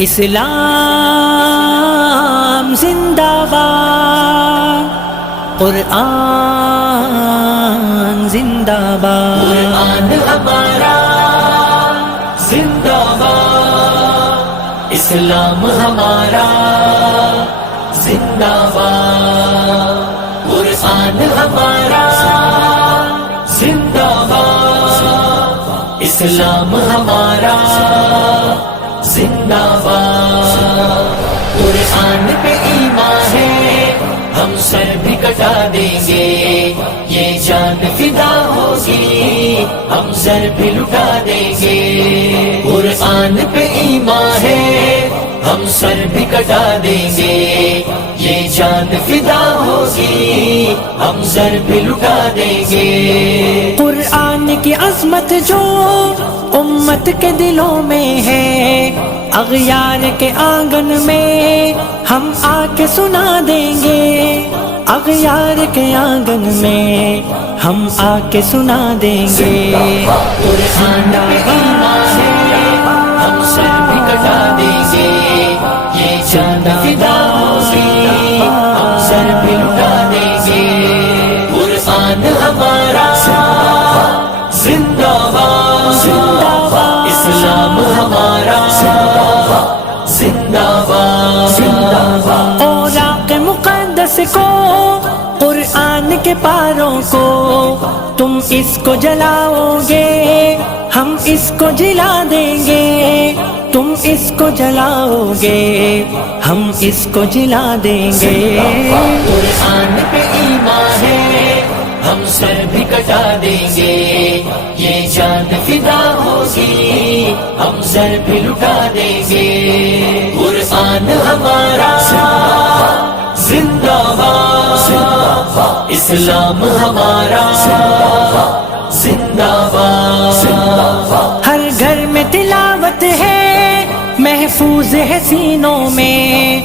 اسلام زندہ باد، قرآن زندہ باد، قرآن ہمارا زندہ باد، اسلام ہمارا زندہ باد، قرآن ہمارا زندہ باد، اسلام ہمارا زندہ باد، قرآن پہ ایمان ہے ہم سر بھی کٹا دیں گے، یہ جان فدا ہوگی ہم سر بھی لٹا دیں گے، قرآن پہ ایمان ہے ہم سر بھی کٹا دیں گے، یہ جان فدا ہوگی ہم سر بھی لٹا دیں گے، قرآن کی عظمت جو امت کے دلوں میں ہے، اغیار کے آنگن میں ہم آ کے سنا دیں گے، اغیار کے آنگن میں ہم آ کے سنا دیں گے، قرآن پہ ایمان ہے ہم سر بھی کٹا دیں گے، یہ جان فدا ہوگی ہم سر بھی لٹا دیں گے، قرآن ہمارا زندہ باد، اسلام ہمارا زندہ باد، اوراق مقدس کو، قرآن کے پاروں کو، تم اس کو جلاؤ گے ہم اس کو جلا دیں گے، تم اس کو جلاؤ گے ہم اس کو جلا دیں گے، قرآن پہ ایمان ہے ہم سر بھی کٹا دیں گے، یہ جان فدا ہوگی ہم سر بھی لٹا دیں گے، قرآن ہمارا زندہ باد، اسلام ہمارا زندہ باد، ہر گھر میں تلاوت ہے محفوظ ہے سینوں میں،